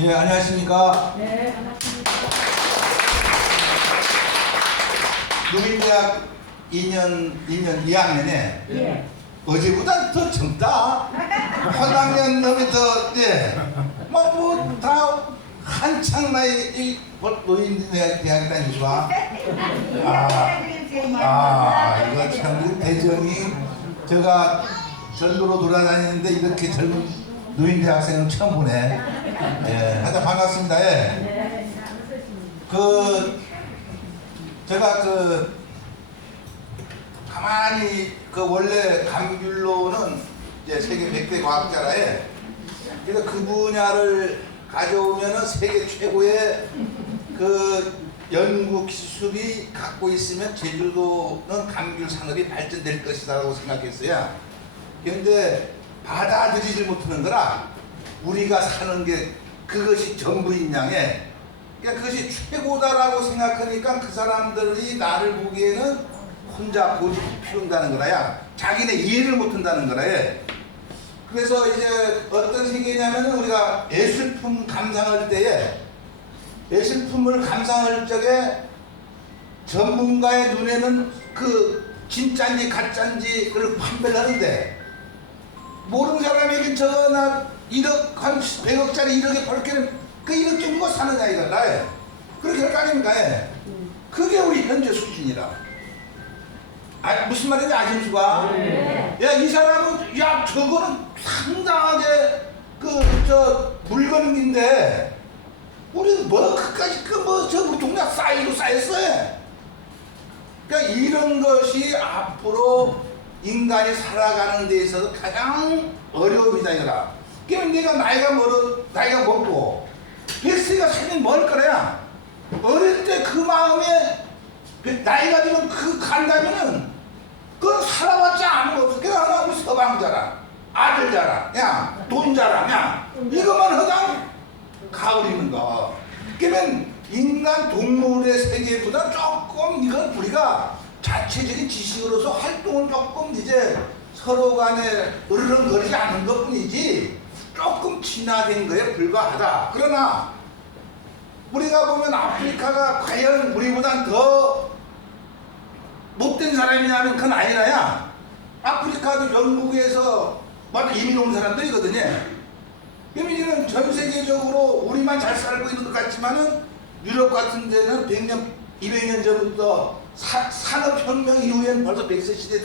예, 안녕하십니까. 네, 반갑습니다. 농민대학 2학년에 예. 어제보다 더 젊다. 한 학년 놈이 더, 예. 다 한창 나이 노인대학 다니고 와. 이거 참 대전이 제가 전도로 돌아다니는데 이렇게 젊은 노인대학생은 처음 보네. 예, 하여튼 반갑습니다. 예. 네, 제가 가만히 원래 감귤로는 이제 세계 100대 과학자라에 그래서 그 분야를 가져오면은 세계 최고의 연구 기술이 갖고 있으면 제주도는 감귤 산업이 발전될 것이다라고 생각했어요. 그런데 받아들이질 못하는 거라 우리가 사는 게 그것이 전부인 양에 그러니까 그것이 최고다라고 생각하니까 그 사람들이 나를 보기에는 혼자 고집을 피운다는 거라야 자기네 이해를 못한다는 거라에 그래서 이제 어떤 세계냐면은 우리가 예술품 감상할 때에 예술품을 감상할 적에 전문가의 눈에는 진짜인지 가짜인지 그걸 판별을 하는데 모르는 사람에게 저거 나 1억 한 100억짜리 1억에 벌게는 그 1억 주고 사느냐 이거라 그렇게 할 거 아닙니까? 그게 우리 현재 수준이라. 무슨 말인지 아십니까? 네. 야, 이 사람은 야 저거는 상당하게 물건인데 우리는 그까지 우리 동네 쌓이고 쌓였어요. 그러니까 이런 것이 앞으로 인간이 살아가는 데 있어서 가장 어려움이다 이거라. 그러면 내가 나이가 먹고 100세가 살면 뭘 거야? 어릴 때 그 마음에 나이가 들면 간다면은 그건 살아봤자 아무것도 없어. 그냥 우리 서방 자랑, 아들 자랑, 야 돈 자랑, 야 이것만 하다 가버리는 거. 그러면 인간 동물의 세계보다 조금 이건 우리가 자체적인 지식으로서 활동을 조금 이제 서로 간에 으르렁거리지 않는 것 뿐이지 조금 진화된 거에 불과하다. 그러나 우리가 보면 아프리카가 과연 우리보다 더 못된 사람이냐면 그건 아니라야. 아프리카도 영국에서 이민 온 사람들이거든요. 그러면 전 세계적으로 우리만 잘 살고 있는 것 같지만은 유럽 같은 데는 100년, 200년 전부터 산업혁명 이후에는 벌써 100세 시대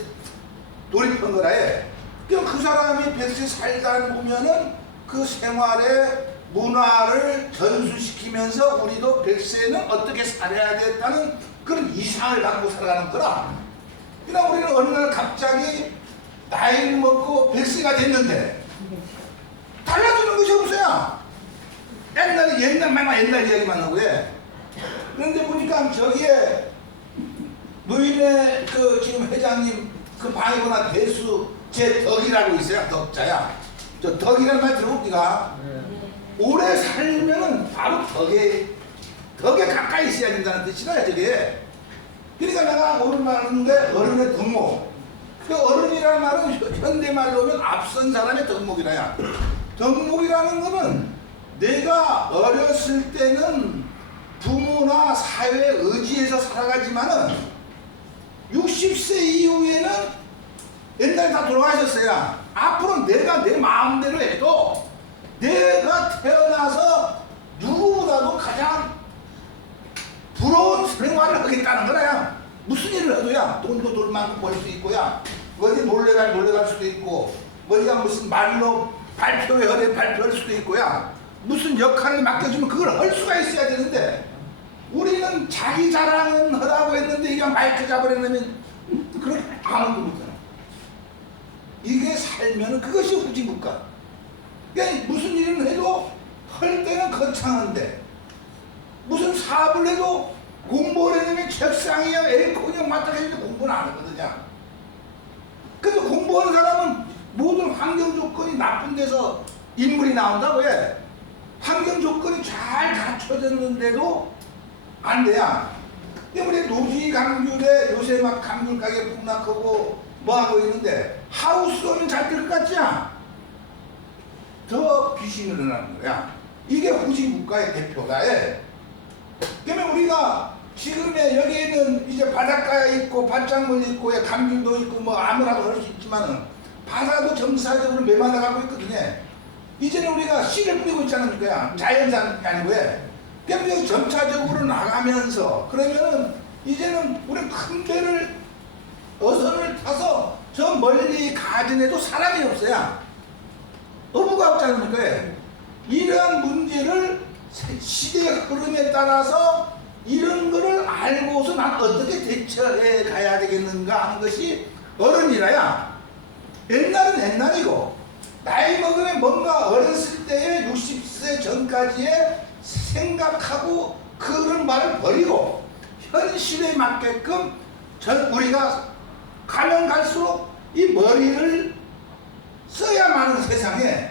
돌입한 거라에. 그럼 그 사람이 100세 살다 보면은 그 생활의 문화를 전수시키면서 우리도 100세는 어떻게 살아야 됐다는 그런 이상을 갖고 살아가는 거라. 그러나 우리는 어느 날 갑자기 나이를 먹고 100세가 됐는데 달라지는 것이 없어요. 옛날 이야기만 하고 해. 그런데 보니까 저기에 노인의 지금 회장님 방이거나 대수 제 덕이라고 있어요. 덕자야. 저 덕이라는 말 들어봅니까? 오래 살면은 바로 덕에 가까이 있어야 된다는 뜻이라 저게. 그러니까 내가 오늘 말하는데 어른의 덕목. 그 어른이라는 말은 현대말로 하면 앞선 사람의 덕목이라야. 덕목이라는 거는 내가 어렸을 때는 부모나 사회에 의지해서 살아가지만은 60세 이후에는 옛날에 다 돌아가셨어요. 앞으로 내가 내 마음대로 해도 내가 태어나서 누구보다도 가장 부러운 생활을 하겠다는 거야. 무슨 일을 해도야 돈도 돌 만큼 벌 수 있고야 어디 놀래갈 수도 있고 어디가 무슨 말로 발표회 발표할 수도 있고야 무슨 역할을 맡겨주면 그걸 할 수가 있어야 되는데 우리는 자기 자랑은 하라고 했는데 이게 마이크 잡아내면 그걸 아무도 못하나. 이게 살면은 그것이 후진국가. 그러니까 무슨 일을 해도 할 때는 거창한데 무슨 사업을 해도 공부를 해내면 책상이야 에어컨이야 맡아내면 공부는 안 하거든요. 그래서 공부하는 사람은 모든 환경 조건이 나쁜 데서 인물이 나온다고 해. 환경 조건이 잘 갖춰졌는데도 안 돼야. 때문에 노지 감귤에 요새 막 감귤 가게 폭락하고 뭐 하고 있는데 하우스 오면 잘 될 것 같지? 더 귀신이 일어나는 거야. 이게 후진국가의 대표다. 예. 그러면 우리가 지금의 여기에는 이제 바닷가에 있고 밭작물 있고 감귤도 있고 뭐 아무라도 할 수 있지만은 바다도 정사적으로 메마다 가고 있거든요. 이제는 우리가 씨를 뿌리고 있지 않습니까? 자연산이 아니고. 그러면 점차적으로 나가면서 그러면은 이제는 우리 큰 배를 어선을 타서 저 멀리 가진에도 사람이 없어요. 어부가 없지 않습니까? 이러한 문제를 시대의 흐름에 따라서 이런 거를 알고서 난 어떻게 대처해 가야 되겠는가 하는 것이 어른이라야. 옛날은 옛날이고 나이 먹으면 뭔가 어렸을 때에 60세 전까지의 생각하고 그런 말을 버리고 현실에 맞게끔 우리가 가면 갈수록 이 머리를 써야만 하는 세상에,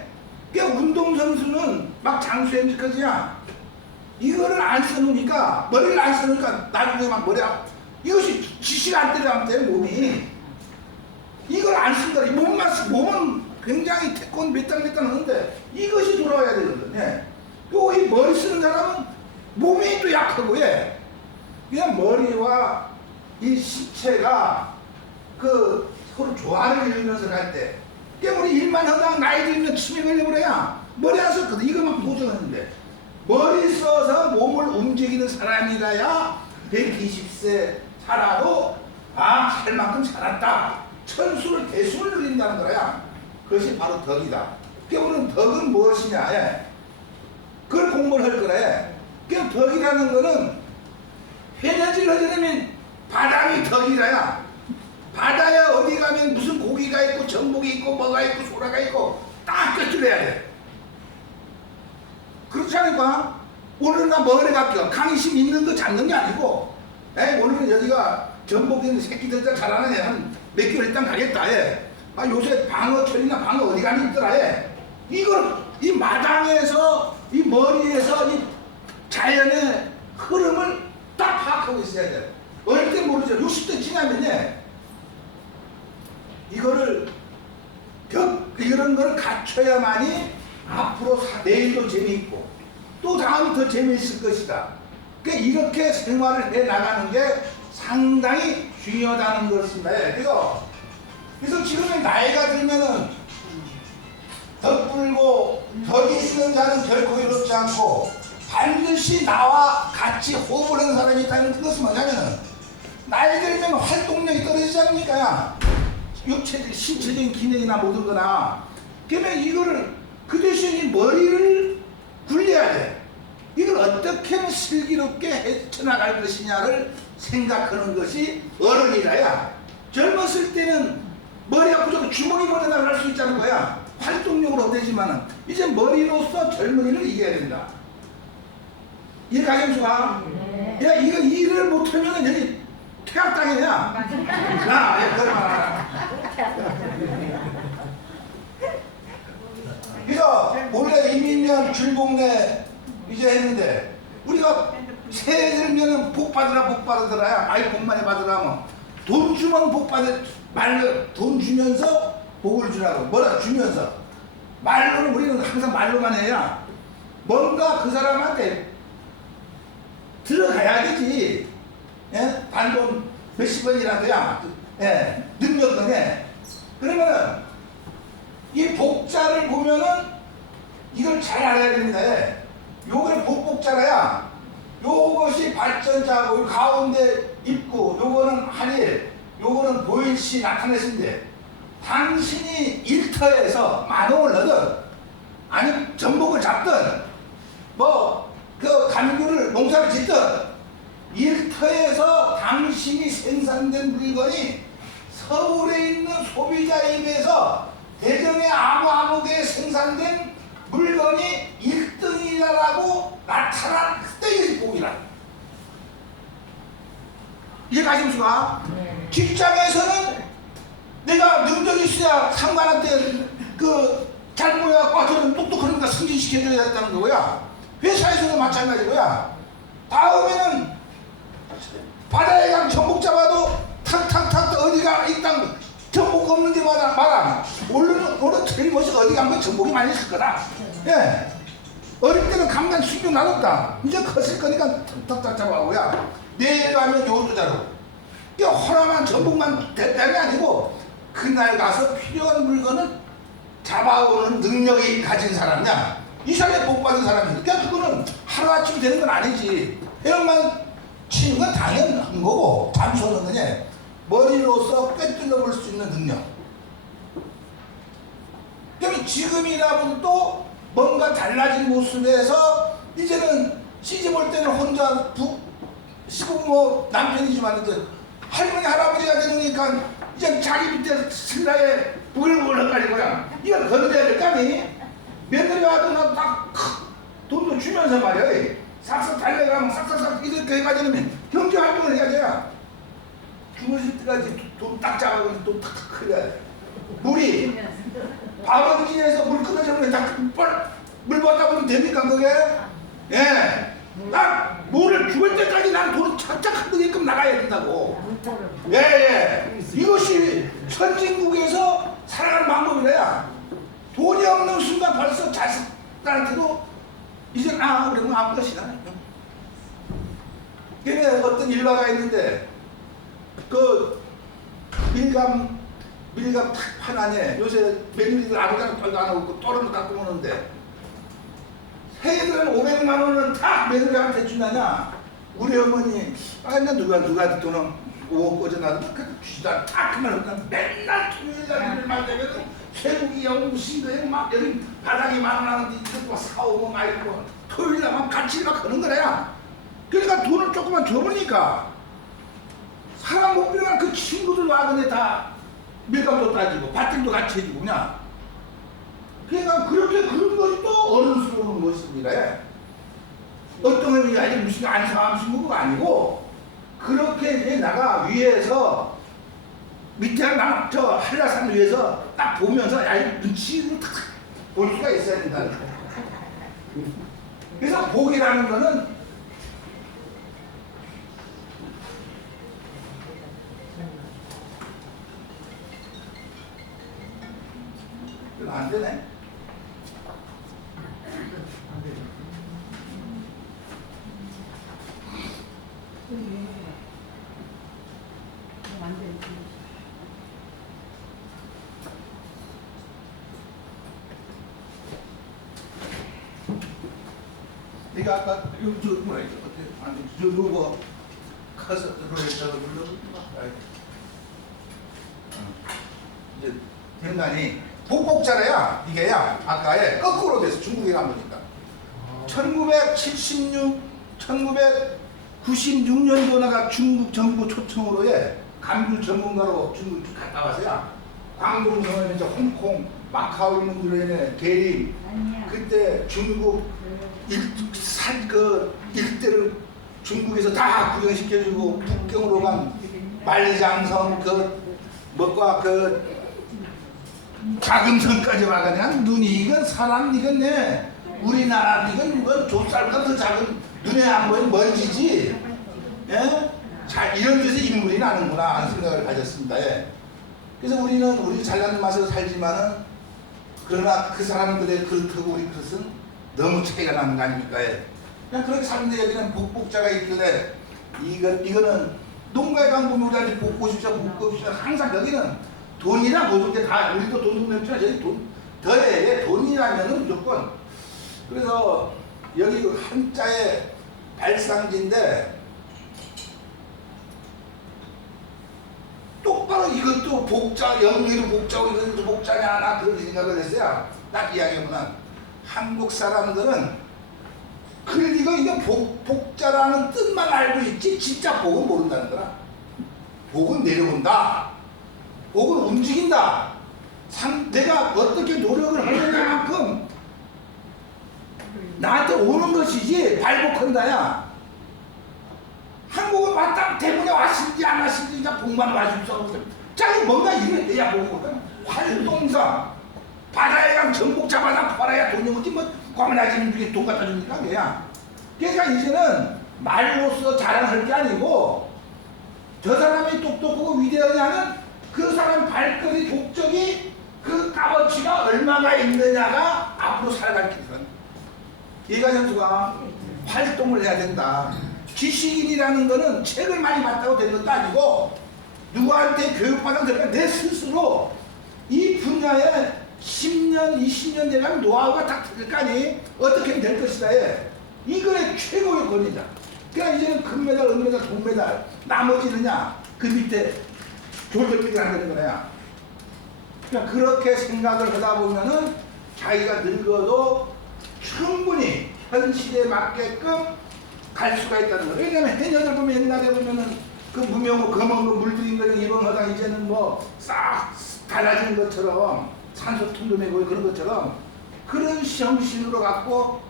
그러니까 운동선수는 막 장수행직하지야 이거를 안 써놓으니까, 머리를 안 써놓으니까 나중에 막 머리 아파. 이것이 지시가 안 때려가면 몸이 이걸 안 쓴다. 몸은 굉장히 태권 몇 단 하는데 이것이 돌아와야 되거든요. 또 이 머리 쓰는 사람은 몸이 또 약하고, 그냥 머리와 이 신체가 그 서로 조화를 이루면서 갈 때, 우리 일만 하다가 나이 들면 치매 걸려버려야 머리 안 썼거든. 이것만 보정했는데 머리 써서 몸을 움직이는 사람이라야 120세 살아도 살 만큼 살았다, 천수를 대수를 누린다는 거야. 그것이 바로 덕이다. 그러니까 우리는 덕은 무엇이냐, 그걸 공부를 할 거래. 그러니까 덕이라는 거는 해녀질 하려면 바람이 덕이라야. 바다에 어디 가면 무슨 고기가 있고 전복이 있고 뭐가 있고 소라가 있고 딱 껴줄래야 돼. 그렇지 않을까? 오늘은 나 머리 갈게요. 강심 있는 거 잡는 게 아니고, 오늘은 여기가 전복 있는 새끼들 자라는 한 몇 개월 일단 가겠다. 요새 방어철이나 방어 어디 가니 있더라. 이걸 이 마당에서 이 머리에서 이 자연의 흐름을 딱 파악하고 있어야 돼. 어릴 때 모르죠. 60대 지나면 이거를 이런 걸 갖춰야만이 앞으로 내일도 재미있고 또 다음이 더 재미있을 것이다. 그러니까 이렇게 생활을 해 나가는 게 상당히 중요하다는 것입니다. 그래서 지금의 나이가 들면은 덕불고 덕이 있는 자는 결코 이롭지 않고 반드시 나와 같이 호흡을 하는 사람이 있다는 것은 뭐냐면은 나이 들면 활동력이 떨어지지 않습니까? 육체적, 신체적인 기능이나 모든 거나. 그러면 이거를 그 대신 이 머리를 굴려야 돼. 이걸 어떻게 하면 슬기롭게 헤쳐나갈 것이냐를 생각하는 것이 어른이라야. 젊었을 때는 머리가 무조건 주머니보다 나갈 수 있다는 거야. 활동력으로 되지만은 이제 머리로서 젊은이를 이겨야 된다. 이해 가정수가? 야, 이거 일을 못하면 여기 퇴학당이야. 그래서 원래 이민년 줄복내 이제 했는데 우리가 새해 들면은 복 받으라 복 받으더라야. 아이 복 많이 받으라 하면 돈 주면 복 받을, 말로 돈 주면서 복을 주라고. 뭐라 주면서. 말로는 우리는 항상 말로만 해야 뭔가 그 사람한테 들어가야 되지. 단돈 몇십 원이라도야. 능력은 그러면은 이 복자를 보면은 이걸 잘 알아야 됩니다. 요걸 복자라야. 요것이 발전자고 가운데 입구, 요거는 한일, 요거는 보일시 나타내신데, 당신이 일터에서 만원을 얻든 아니 전복을 잡든 그 감귤을 농사를 짓든 일터에서 당신이 생산된 물건이 서울에 있는 소비자에 입에서 대전의 아무개 생산된 물건이 1등이라고 나타난 그때의 복이라. 이해가십니까? 직장에서는 내가 능력이 있어야 상관한테 잘 보여갖고 저는 똑똑하니까 승진시켜줘야 된다는 거야. 회사에서도 마찬가지고야. 다음에는 바다에 가면 전복 잡아도 탁탁탁 어디가 이 땅 전복 없는 데마다 말아. 오늘 틀림없이 어디 가면 전복이 많이 있을 거다. 어릴 때는 감당 수익이 낮았다. 이제 컸을 거니까 턱턱 잡아오고야. 내일 가면 요도 자르고. 이게 허락만 전복만 됐다는 게 아니고 그날 가서 필요한 물건을 잡아오는 능력이 가진 사람이야. 이 사람이 복 받은 사람이야. 그러니까 그거는 하루아침 되는 건 아니지. 헤엄만 치는 건 당연한 거고, 잠수하는 거냐. 머리로서 꿰뚫려 볼 수 있는 능력. 그럼 지금이라도 뭔가 달라진 모습에서 이제는 시집 올 때는 혼자 시부모 남편이지만 이제 할머니 할아버지가 되니까 이제 자기 밑에 신라에 부글부글 헷갈린 거야. 이걸 건드려야 될 거 아니? 며느리 와도 딱 돈도 주면서 말이야. 싹싹 달려가면 싹싹싹 이렇게 해가지고 경제 활동을 해야 돼. 주무실 때까지 돈 딱 잡아가지고 돈 탁탁 흘려야 돼. 물이 바방지에서 물 끊어지면 물 받다 보면 됩니까 그게? 예. 난 물을 죽을 때까지 난 돈을 착착 흔들게끔 나가야 된다고. 예. 이것이 선진국에서 살아가는 방법이래야. 돈이 없는 순간 벌써 자식들한테도 이제 그러면 아무 것이나. 걔네 어떤 일화가 있는데 그 밀감 탁판 안에 요새 며느리들 아무데나 털도 안 오고 또르르 갖고 오는데 새해들은 500만 원은 탁 며느리한테 주냐냐. 우리 어머니 나 누가 돈은 5억 꽂아놔도 그 쥐다 탁 그만 없다. 맨날 토요일날 일만 되면 쇠고기 영신도에 막 여기 바닥이 많아나는데 이거 사오고 막 이러고 토요일날만 같이 막 그런 거야. 그러니까 돈을 조금만 줘보니까 사람 못 빌어간 그 친구들 와근에 다 밀감도 따지고 밭들도 같이 해주고 그냥. 그러니까 그렇게 그런 것이 또 어른스러운 모습이라. 어떤 의미 아니 무슨 안상함 친구가 아니고 그렇게 이제 나가 위에서 밑에 저 한라산 위에서 딱 보면서 야 이 눈치를 탁 볼 수가 있어야 된다. 그래서 복이라는 거는 안 되네. 내가 아까 저 뭐라 했지? 저 누구 카세트로 했다고 불러? 이제 된다니 복복자래야 이게야. 아까에 거꾸로 돼서 중국에 가보니까 1996년도나가 중국 정부 초청으로에 감귤 전문가로 중국 갔다 와서야 광동성에서 홍콩 마카오 이놈들에 대림 그때 중국 일대를 중국에서 다 구경시켜주고 북경으로 간 만리장성 뭐과 자금성까지 와가지고 눈이 이건 사람 이건 우리나라 이건 좁쌀보다 더 작은 눈에 안 보이는 먼지지. 예? 자 이런 데서 인물이 나는구나 하는 생각을 가졌습니다. 예. 그래서 우리 잘나는 맛으로 살지만은 그러나 그 사람들의 그릇하고 우리 그릇은 너무 차이가 나는 거 아닙니까? 예. 그냥 그렇게 사는데 여기는 복복자가 있길래 이거는 농가에 간 보면 우리한테 복고 싶죠 복고 싶죠. 항상 여기는 돈이나 모든 게 다 우리도 돈 넘치나 저기 돈 더해. 돈이라면은 무조건. 그래서 여기 한자의 발상지인데 똑바로 이것도 복자, 영리도 복자고 이것도 복자냐 나 그런 생각을 했어요. 딱 이야기해보면 한국 사람들은 그래도 이거 복자라는 뜻만 알고 있지 진짜 복은 모른다는 거라. 복은 내려온다. 복은 움직인다. 내가 어떻게 노력을 하느냐만큼 나한테 오는 것이지 발복한다야. 한국은 왔다 대문에 왔는지 안 왔는지 이제 복만 와주면서 자기 뭔가 일을 해야 보거든. 활동사 바다에 가면 전복 잡아다 팔아야 돈이 오지 뭐 과민하지는 중에 돈 갖다 주니까 그야. 그러니까 이제는 말로써 자랑할 게 아니고 저 사람이 똑똑하고 위대하냐는 그 사람 발걸이 목적이 그 값어치가 얼마나 있느냐가 앞으로 살아갈 길은. 이가전수가 활동을 해야 된다. 지식인이라는 거는 책을 많이 봤다고 되는 것도 아니고 누구한테 교육받아도 될까? 내 스스로 이 분야에 10년, 20년 되면 노하우가 딱 들을 거 아니? 어떻게 하면 될 것이다. 이거의 최고의 권위다. 그러니까 이제는 금메달, 은메달, 동메달 나머지느냐 그 밑에 졸졸졸 하는 거야. 그러니까 그렇게 생각을 하다 보면은 자기가 늙어도 충분히 현 시대에 맞게끔 갈 수가 있다는 거예요. 왜냐면 해녀들 보면 옛날에 보면은 그 무명호 검은 거 물들인 거는 이번하다 이제는 뭐 싹 달라진 것처럼 산소 tumtum해고 그런 것처럼 그런 정신으로 갖고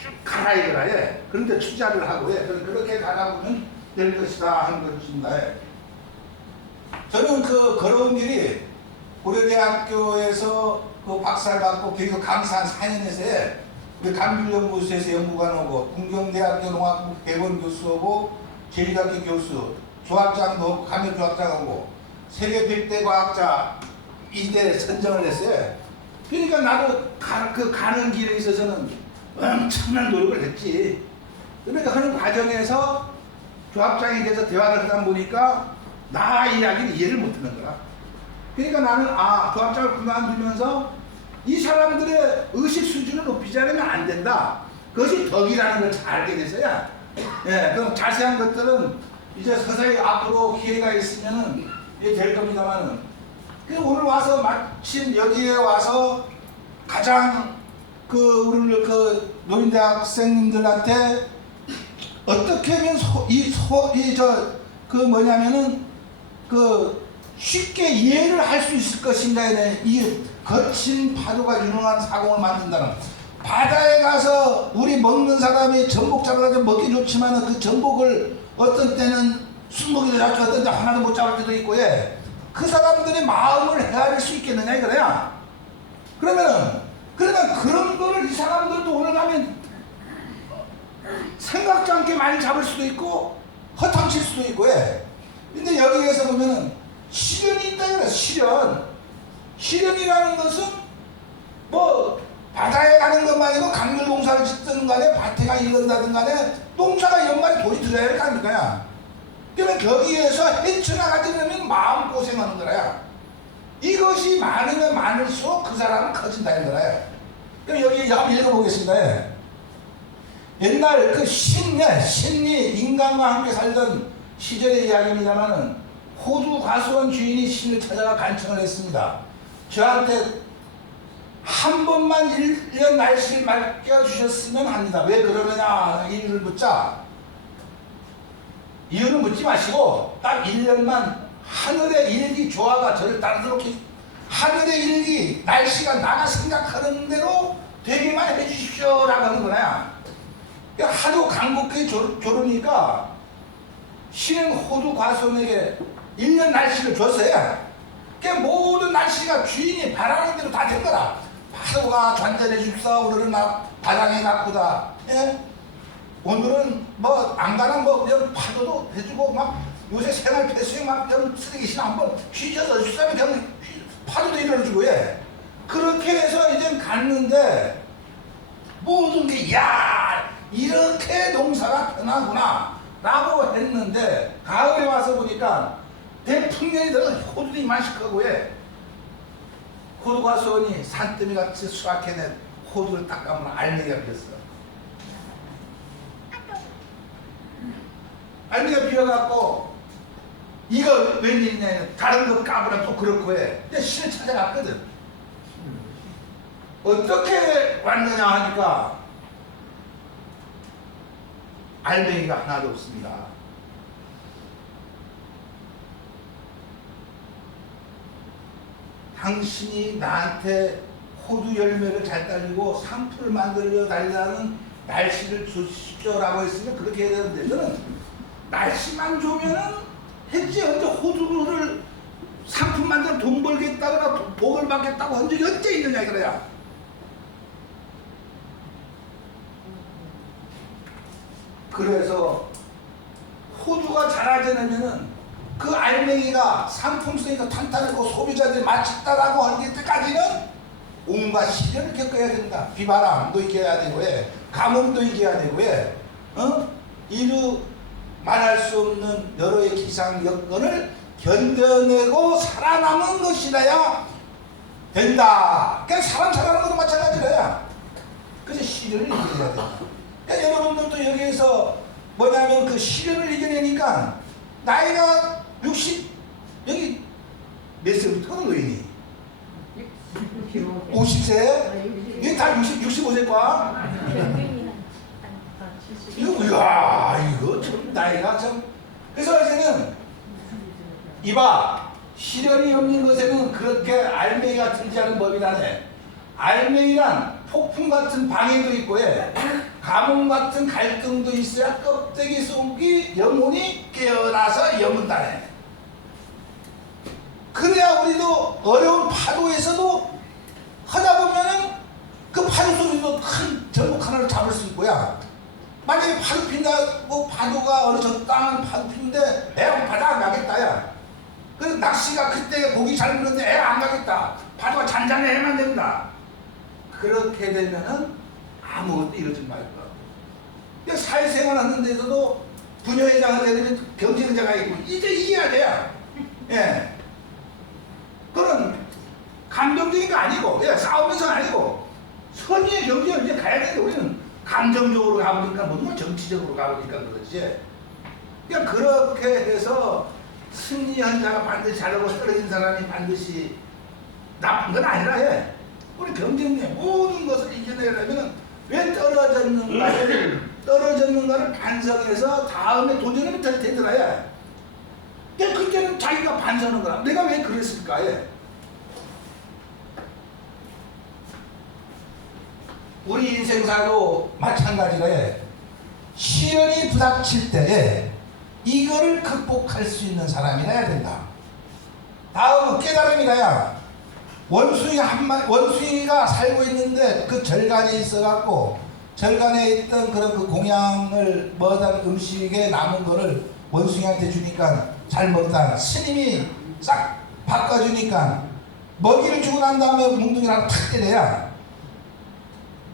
쭉 가라 이거라. 그런데 투자를 하고 그렇게 가다 보면 될 것이다 하는 것입니다. 저는 그 걸어온 길이 고려대학교에서 그 박사를 받고 계속 강사 한 4년에서 우리 감귤연구소에서 연구관 오고 군경대학교 농학부 백원 교수하고 제주대학교 교수 조합장도 감염조합장하고 세계 100대 과학자 이대 선정을 했어요. 그러니까 나도 가는 길에 있어서는 엄청난 노력을 했지. 그러니까 하는 과정에서 조합장이 돼서 대화를 하다 보니까 나 이야기를 이해를 못하는 거야. 그러니까 나는 조합장을 그만두면서 이 사람들의 의식 수준을 높이지 않으면 안 된다. 그것이 덕이라는 걸 잘 알게 됐어요. 그럼 자세한 것들은 이제 서서히 앞으로 기회가 있으면은 될 겁니다만은. 오늘 와서 마침 여기에 와서 가장 우리 노인대 학생님들한테 어떻게 하면 쉽게 이해를 할 수 있을 것인가에 이 거친 파도가 유능한 사공을 만든다는 바다에 가서 우리 먹는 사람이 전복 잡아가지고 먹기 좋지만 그 전복을 어떤 때는 순복이도 잡고 어떤 때 하나도 못 잡을 때도 있고 그 사람들의 마음을 헤아릴 수 있겠느냐 이거야. 그러면 그런 거를 이 사람들도 오늘 가면 생각지 않게 많이 잡을 수도 있고 허탕칠 수도 있고 근데 여기에서 보면은 시련이 있다 이거야. 시련이라는 것은 뭐 바다에 가는 것만 아니고 강물 농사를 짓든 간에 밭에가 일른다든 간에 농사가 연말에 돈이 들어야 할 거 아닙니까? 그러면 거기에서 헤쳐나가지려면 마음고생하는 거야. 이것이 많으면 많을수록 그 사람은 커진다는 거야. 그럼 여기 한번 읽어보겠습니다. 옛날 그 신이 인간과 함께 살던 시절의 이야기입니다만은 호주 과수원 주인이 신을 찾아가 간청을 했습니다. 저한테 한 번만 1년 날씨를 맡겨주셨으면 합니다. 왜 그러느냐 이유를 묻자. 이유는 묻지 마시고 딱 1년만 하늘의 일기 조화가 저를 따르도록 하늘의 일기 날씨가 나가 생각하는 대로 되게만 해주십시오 라고 하는 거야. 하도 간곡하게 조르니까 신은 호주 과수원에게 1년 날씨를 줬어요. 모든 날씨가 주인이 바라는 대로 다 된 거라. 파도가 잔잔해 줍사 오늘은 바람이 나쁘다. 오늘은 뭐 안가는 그냥 파도도 해주고 요새 생활 패스에 좀 쓰레기신 한번 휘져서 휘싸면 그냥 파도도 일어나주고 그렇게 해서 이제 갔는데 모든 게 이렇게 농사가 변하구나 라고 했는데 가을에 와서 보니까 대풍년이 들어서 호두도 이만씩 크고 호두 과수원이 산더미 같이 수확해낸 호두를 딱 까면 알맹이가 비었어. 알맹이가 비어갖고 이거 웬일이냐 다른 거 까보라 또 그렇고 근데 신을 찾아갔거든. 어떻게 왔느냐 하니까 알맹이가 하나도 없습니다. 당신이 나한테 호두 열매를 잘 따르고 상품을 만들려 달라는 날씨를 주십시오라고 했으면 그렇게 해야 되는데 저는 날씨만 주면은 했지 언제 호두를 상품 만들어 돈 벌겠다거나 복을 받겠다고 한 적이 언제 있느냐 이거야. 그래서 호두가 자라지면은 그 알맹이가 상품성이가 탄탄하고 소비자들이 맛있다라고 할 때까지는 온갖 시련을 겪어야 된다. 비바람도 겪어야 되고 가뭄도 이겨야 되고, 이루 말할 수 없는 여러의 기상 여건을 견뎌내고 살아남은 것이라야 된다. 그러니까 사람 살아가는 것도 마찬가지라야. 그래서 시련을 이겨내야 된다. 그러니까 여러분들도 여기에서 뭐냐면 그 시련을 이겨내니까 나이가 60, 여기 몇 세부터 노인이? 50세? 이게 다 65세과? 이야, 이거 참 나이가 참. 그래서 이제는 이봐, 시련이 없는 것에는 그렇게 알맹이가 들지 않은 법이라네. 알맹이란 폭풍 같은 방해도 있고, 가뭄 같은 갈등도 있어야 껍데기 속이 영혼이 깨어나서 여문다네. 그래야 우리도 어려운 파도에서도 하다 보면은 그 파도 소리도 큰 전복 하나를 잡을 수 있고야. 만약에 파도 핀다고 파도가 어느 적당한 파도 피는데 애 바다 안 가겠다, 야. 그 낚시가 그때 고기 잘 물는데 애 안 가겠다. 파도가 잔잔해 애만 된다. 그렇게 되면은 아무것도 이러지 말고. 사회생활 하는데서도 부녀회장을 되면 경쟁자가 있고, 이제 이해야 돼요. 예. 그건 감정적인 거 아니고, 싸우면서 아니고, 선의의 경쟁을 이제 가야 되는데, 우리는 감정적으로 가보니까, 뭔가 정치적으로 가보니까 그렇지. 그냥 그렇게 해서 승리한 자가 반드시 잘하고 떨어진 사람이 반드시 나쁜 건 아니라 해. 우리 경쟁에 모든 것을 이겨내려면 왜 떨어졌는가를 반성해서 다음에 도전하면 되더라. 해. 그때는 자기가 반성하는 거야. 내가 왜 그랬을까? 해. 우리 인생사도 마찬가지로 해. 시련이 부닥칠 때에 이거를 극복할 수 있는 사람이라야 된다. 다음은 깨달음이라야. 원숭이가 살고 있는데 그 절간에 있어갖고 절간에 있던 그런 그 공양을 먹던 음식에 남은 거를 원숭이한테 주니까 잘 먹다. 스님이 싹 바꿔주니까 먹이를 주고 난 다음에 뭉둥이랑 탁 때려야.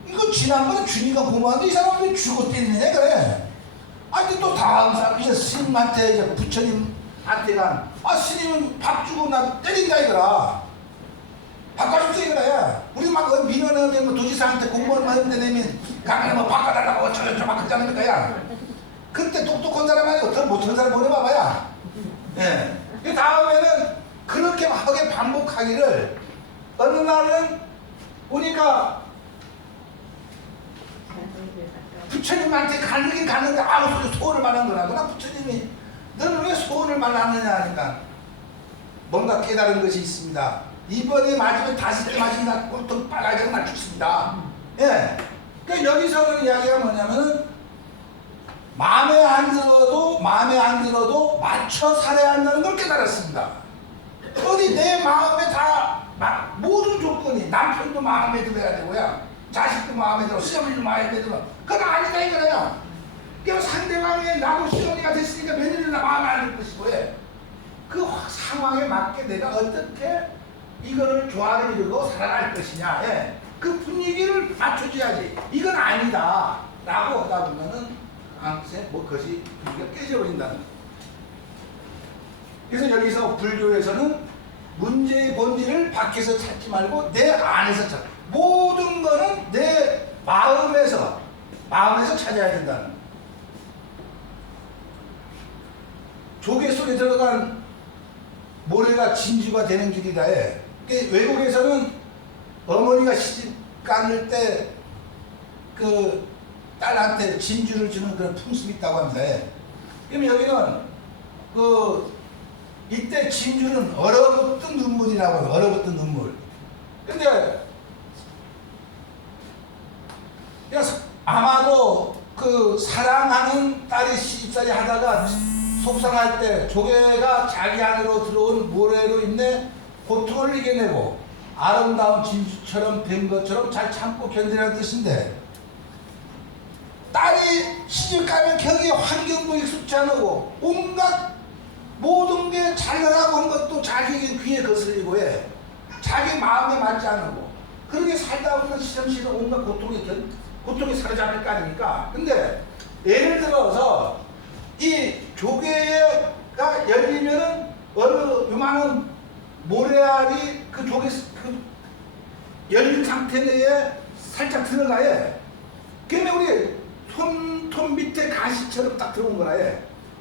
이거 지난번에 주니까 고마운데 이 사람이 주고 때리네 그래. 아니 또 다음 사람 이제 스님한테 이제 부처님한테가 스님은 밥 주고 나 때린다 이거라. 바꿔줄게 이거야. 우리 막 민원하면 도지사한테 공무원만 했는데 내면 강간에 뭐 바꿔달라고 어쩌고저쩌고 막 그러자는 거야. 그때 똑똑한 사람 아니고 더 못하는 사람 보내봐봐야. 예. 그 다음에는 그렇게 하게 반복하기를 어느 날은 보니까 부처님한테 가는긴 가는데 아무 소원을 말한 거라구나. 부처님이 너는 왜 소원을 말하느냐 하니까 뭔가 깨달은 것이 있습니다. 이번에 맞으면 다시 때 맞으면 꼴통 빨아지고 나 죽습니다. 예. 그러니까 여기서 이야기가 뭐냐면은 마음에 안 들어도 맞춰 살아야 한다는 걸 깨달았습니다. 어디 내 마음에 다 모든 조건이 남편도 마음에 들어야 되고요. 자식도 마음에 들어, 시어머니도 마음에 들어. 그건 아니다 이거예요. 그러니까 상대방이 나도 시어머니가 됐으니까 며느리나 마음에 안 들 것이고, 그 상황에 맞게 내가 어떻게 이거를 조화를 이루고 살아갈 것이냐, 그 분위기를 맞춰줘야지. 이건 아니다 라고 하다 보면은 그것이 분위기가 깨져버린다는 거예요. 그래서 여기서 불교에서는 문제의 본질을 밖에서 찾지 말고 내 안에서 찾아. 모든 거는 내 마음에서 찾아야 된다는 거예요. 조개 속에 들어간 모래가 진주가 되는 길이다 해. 외국에서는 어머니가 시집 가는 때 그 딸한테 진주를 주는 그런 풍습이 있다고 합니다. 그럼 여기는 이때 진주는 얼어붙은 눈물이라고 해요. 얼어붙은 눈물. 근데 아마도 그 사랑하는 딸이 시집살이 하다가 속상할 때 조개가 자기 안으로 들어온 모래로 인해 고통을 이겨내고 아름다운 진주처럼 된 것처럼 잘 참고 견디라는 뜻인데, 딸이 시집 가면 거기에 환경도 익숙지 않고 온갖 모든 게 잘나가고 한 것도 자기 귀에 거슬리고 자기 마음에 맞지 않고 그렇게 살다 보면 시험시험 온갖 고통에 고통이 사로잡힐 거 아닙니까? 근데 예를 들어서 이 조개가 열리면은 어느 요만한 모래알이 그 조개 그 열린 상태 내에 살짝 들어가야 그러면 우리 손톱 밑에 가시처럼 딱 들어온 거라 해.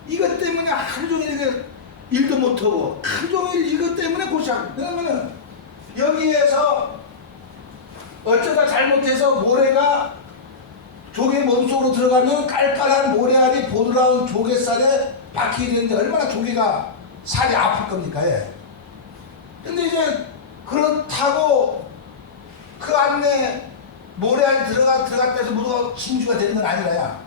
이것 때문에 하루 종일 이게 일도 못하고 하루 종일 이것 때문에 고생. 왜냐면은 여기에서 어쩌다 잘못해서 모래가 조개 몸속으로 들어가면 깔깔한 모래알이 보드라운 조개살에 박히게 되는데 얼마나 조개가 살이 아플 겁니까? 예. 근데 이제 그렇다고 그 안에 모래알이 들어갔다 해서 모두가 진주가 되는 건 아니라야.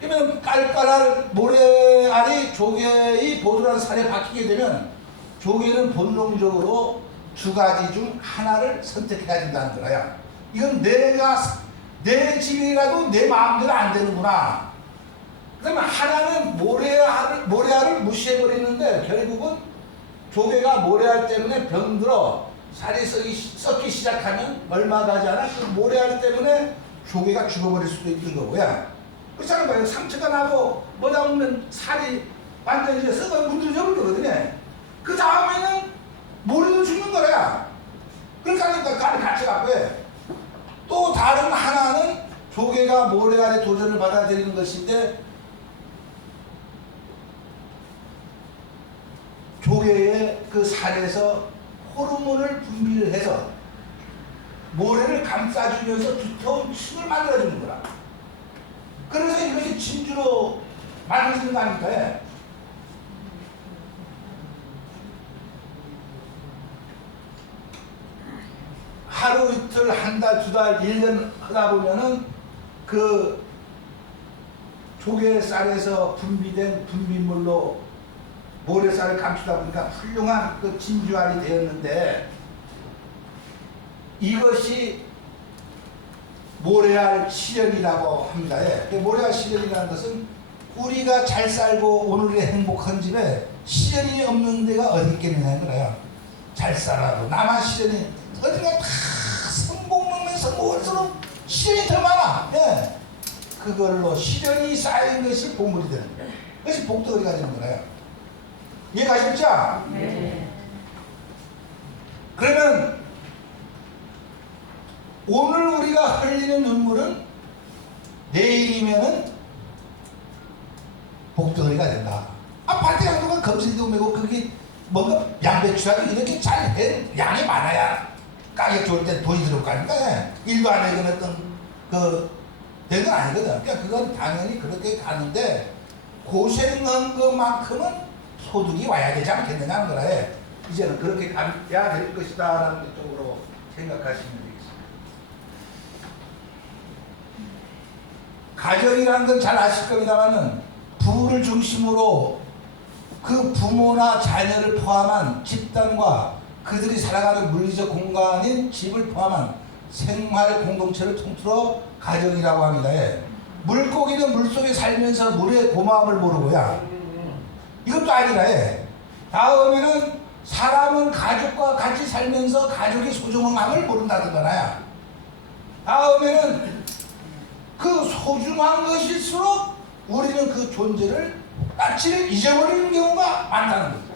그러면 깔깔한 모래알이 조개의 보드라운 살에 박히게 되면 조개는 본능적으로 두 가지 중 하나를 선택해야 된다는 거라야. 이건 내 집이라도 내 마음대로 안 되는구나. 그러면 하나는 모래알을 무시해버리는데 결국은 조개가 모래알 때문에 병들어 살이 썩기 시작하면 얼마 가지 않아 그 모래알 때문에 조개가 죽어버릴 수도 있는 거고요. 그렇잖아요. 봐요. 상처가 나고 뭐다 보면 살이 완전히 이제 썩어 문드러져 버리거든요. 그 다음에는 모래도 죽는 거야. 그러니까 같이 갖고 해. 또 다른 하나는 조개가 모래알의 도전을 받아들이는 것인데 조개의 그 살에서 호르몬을 분비를 해서 모래를 감싸주면서 두터운 층을 만들어주는 거라. 그래서 이것이 진주로 만들어지는 거 아닙니까? 하루 이틀 한 달 두 달 1년 하다 보면은 그 조개살에서 분비된 분비물로 모래살을 감추다 보니까 훌륭한 그 진주알이 되었는데 이것이 모래알 시련이라고 합니다. 예. 모래알 시련이라는 것은 우리가 잘 살고 오늘의 행복한 집에 시련이 없는 데가 어디 있겠느냐는 거예요. 잘 살아도 나만 시련이 어디가 다 성공 먹는 성공할수록 시련이 더 많아. 예. 그걸로 시련이 쌓인 것이 보물이 되는 거예요. 그것이 복덩어리가 되는 거예요. 이해가셨죠? 네. 그러면 오늘 우리가 흘리는 눈물은 내일이면은 복덩어리가 된다. 밭에 양도가 검색도 메고 그게 뭔가 양배추라도 이렇게 잘 된 양이 많아야 가격 좋을 때 돈이 들어올 거 아닙니까? 일도 안 해도 어떤 된 건 아니거든. 그러니까 그건 당연히 그렇게 가는데 고생한 것만큼은 소득이 와야 되지 않겠느냐는 거라 해. 이제는 그렇게 가야 될 것이다 라는 쪽으로 생각하시면 되겠습니다. 가정이라는 건 잘 아실 겁니다만은 부부를 중심으로 그 부모나 자녀를 포함한 집단과 그들이 살아가는 물리적 공간인 집을 포함한 생활 공동체를 통틀어 가정이라고 합니다. 예. 물고기는 물속에 살면서 물의 고마움을 모르고야. 이것도 아니라 해. 다음에는 사람은 가족과 같이 살면서 가족의 소중함을 모른다는 거나야. 다음에는 그 소중한 것일수록 우리는 그 존재를 가치를 잊어버리는 경우가 많다는 거죠.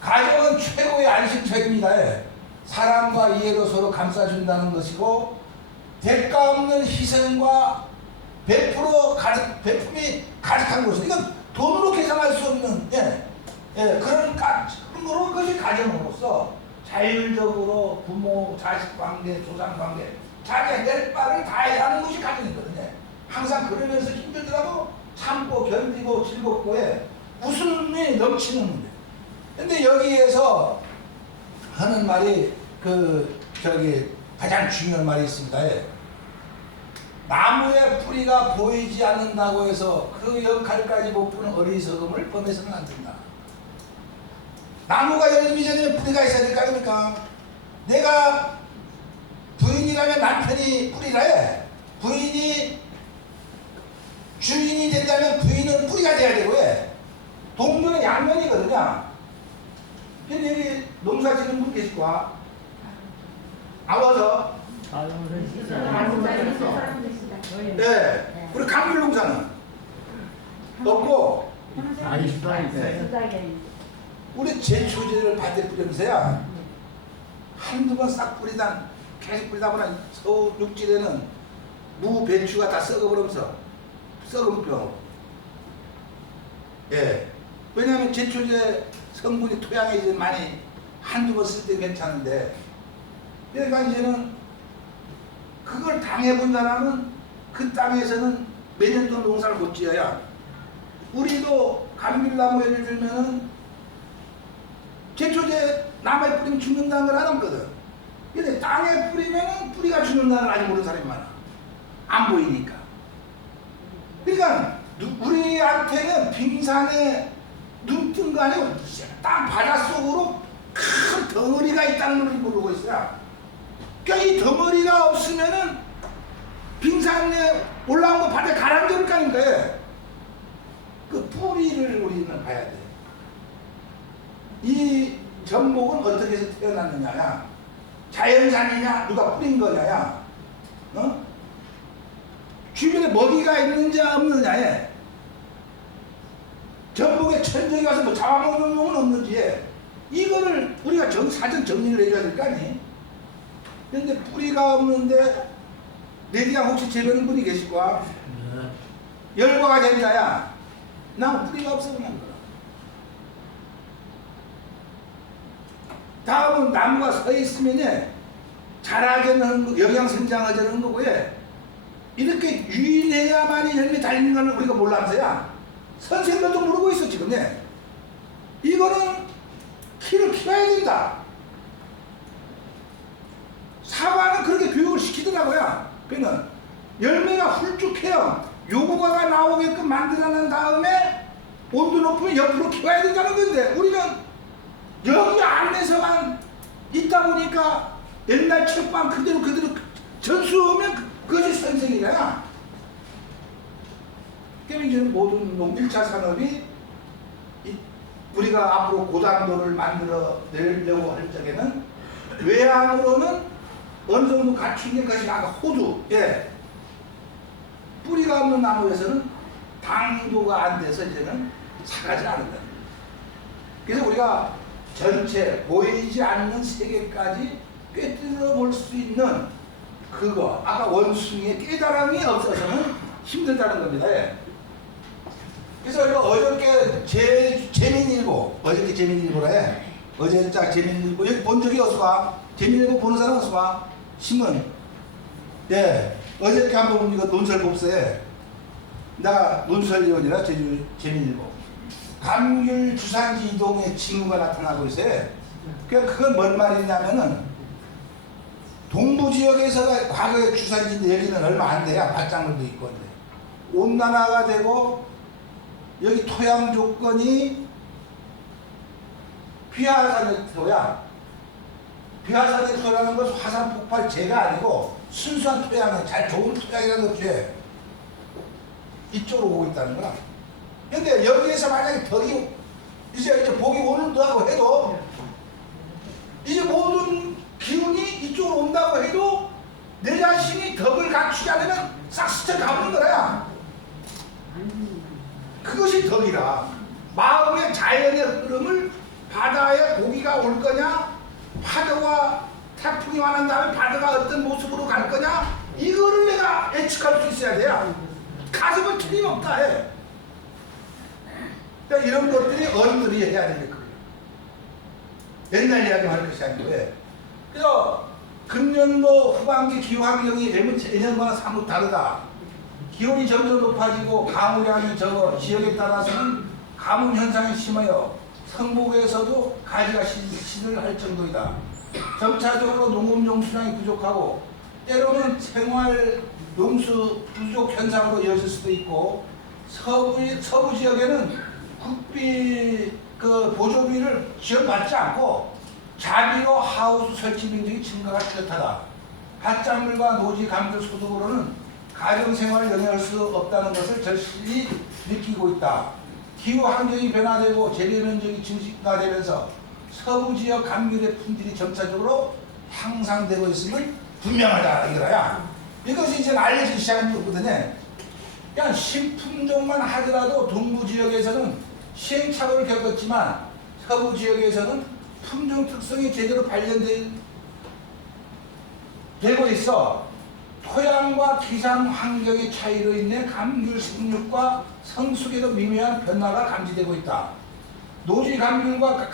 가정은 최고의 안식처입니다. 사랑과 이해로 서로 감싸준다는 것이고 대가 없는 희생과 베품이 가득한 곳은 이건 돈으로 계산할 수 없는 그런 것이 가정으로서 자율적으로 부모, 자식 관계, 조상 관계 자기 낼 바를 다해야 하는 것이 가정이거든요. 항상 그러면서 힘들더라도 참고 견디고 즐겁고 웃음이 넘치는 문제. 근데 여기에서 하는 말이 가장 중요한 말이 있습니다. 나무의 뿌리가 보이지 않는다고 해서 그 역할까지 못 푸는 어리석음을 범해서는 안 된다. 나무가 열리기 전에 뿌리가 있어야 될 거 아닙니까? 내가 부인이라면 남편이 뿌리라 해. 부인이 주인이 된다면 부인은 뿌리가 돼야 되고 동료는 양면이거든요. 근데 여기 농사 짓는 분 계시고 나와서 네. 우리 감귤농사는 없고 우리 제초제를 밭에 뿌리면서야 한두 번 싹 뿌리다 계속 뿌리다 보면 서울 육지에는 무, 배추가 다 썩어버리면서 썩은 병. 예. 왜냐하면 제초제 성분이 토양에 이제 많이 한두 번 쓸 때 괜찮은데, 그러니까 이제는 그걸 당해본 사람은 그 땅에서는 몇 년 동안 농사를 못 지어야. 우리도 감귤나무 예를 들면은 제초제 나무에 뿌리면 죽는다는 걸 알았거든. 근데 땅에 뿌리면은 뿌리가 죽는다는 걸 아직 모르는 사람이 많아. 안 보이니까. 그러니까 우리한테는 빙산에 눈 뜬 거 아니고 땅 바닷속으로 큰 덩어리가 있다는 걸 모르고 있어요. 그러니까 이 덩어리가 없으면은 빙산에 올라온 거 바다에 가라앉을 거 아닌데, 그 뿌리를 우리는 봐야 돼. 이 전복은 어떻게 해서 태어났느냐야, 자연산이냐 누가 뿌린 거냐야, 어? 주변에 먹이가 있는지 없느냐에, 전복에 천적이 와서 뭐 잡아먹는 놈은 없는지에, 이거를 우리가 사전 정리를 해줘야 될 거 아니? 근데 뿌리가 없는데 내리양 혹시 재배하는 분이 계시고 열과가 된다야, 난 뿌리가 없어 그냥 거라. 다음은 나무가 서 있으면 자라게는 영양 성장하자는 거고, 이렇게 유인해야만이 열매 달리는 걸 우리가 몰라서야 선생들도 모르고 있어 지금. 이거는 키를 키워야 된다. 사과는 그렇게 교육을 시키더라고요. 그러면 열매가 훌쭉해요. 요거가 나오게끔 만들어낸 다음에 온도 높으면 옆으로 키워야 된다는 건데, 우리는 여기 안에서만 있다 보니까 옛날 책방 그대로 전수하면 그것이 선생이잖아. 그러면 이제 모든 1차 산업이 우리가 앞으로 고당도를 만들어 내려고 할 적에는 외양으로는 어느 정도 갖춘 것이 아까 호두, 뿌리가 없는 나무에서는 당도가 안 돼서 이제는 사가지 않는다. 그래서 우리가 전체 보이지 않는 세계까지 꿰뚫어 볼 수 있는 그거, 아까 원숭이의 깨달음이 없어서는 힘들다는 겁니다. 그래서 어저께 재민일보, 어저께 재민일보라 해. 어제 딱 재민일보, 여기 본 적이 없어? 재민일보 보는 사람 없어? 신문. 어저께 한번 이거 논설법서에 내가 논설위원이라 제주 재민일보. 감귤 주산지 이동의 징후가 나타나고 있어요. 그건 뭔 말이냐면은, 동부 지역에서가 과거에 주산지인데 여기는 얼마 안 돼야 밭작물도 있고, 온난화가 되고 여기 토양 조건이 비화산의 토양, 비화산의 토양은 것은 화산 폭발재가 아니고 순수한 토양은 잘 좋은 토양이라는 것이 이쪽으로 오고 있다는 거야. 근데 여기에서 만약에 덕이 이제 복이 오늘도 하고 해도 이제 모든 기운이 이쪽으로 온다고 해도 내 자신이 덕을 갖추지 않으면 싹 스쳐 가버린 거야. 그것이 덕이라. 마음의 자연의 흐름을 바다에 고기가 올 거냐, 파도가 태풍이 와난 다음에 바다가 어떤 모습으로 갈 거냐, 이거를 내가 예측할 수 있어야 돼요. 가슴은 틀림없다 해. 그러니까 이런 것들이 어른들이 해야 되는 거예요. 옛날 이야기 하는 것이 아니고. 그래서 금년도 후반기 기후환경이 예년과는 사뭇 다르다. 기온이 점점 높아지고 가물량이 적어 지역에 따라서는 가뭄 현상이 심하여 성북에서도 가지가 시들할 정도이다. 점차적으로 농업용 수량이 부족하고 때로는 생활 농수 부족 현상으로 이어질 수도 있고, 서부 지역에는 국비 보조비를 지원받지 않고 자비로 하우스 설치 면적이 증가가 뚜렷하다. 밭작물과 노지 감귤 소득으로는 가정생활을 영위할 수 없다는 것을 절실히 느끼고 있다. 기후 환경이 변화되고 재배 면적이 증가되면서 서부 지역 감귤의 품질이 점차적으로 향상되고 있음을 분명하다 이거야. 이것이 이제 알려지기 시작한 거거든요. 그냥 식품종만 하더라도 동부 지역에서는 시행착오를 겪었지만 서부 지역에서는 품종 특성이 제대로 발견되고 있어 토양과 기상 환경의 차이로 인해 감귤 생육과 성숙에도 미묘한 변화가 감지되고 있다. 노지 감귤과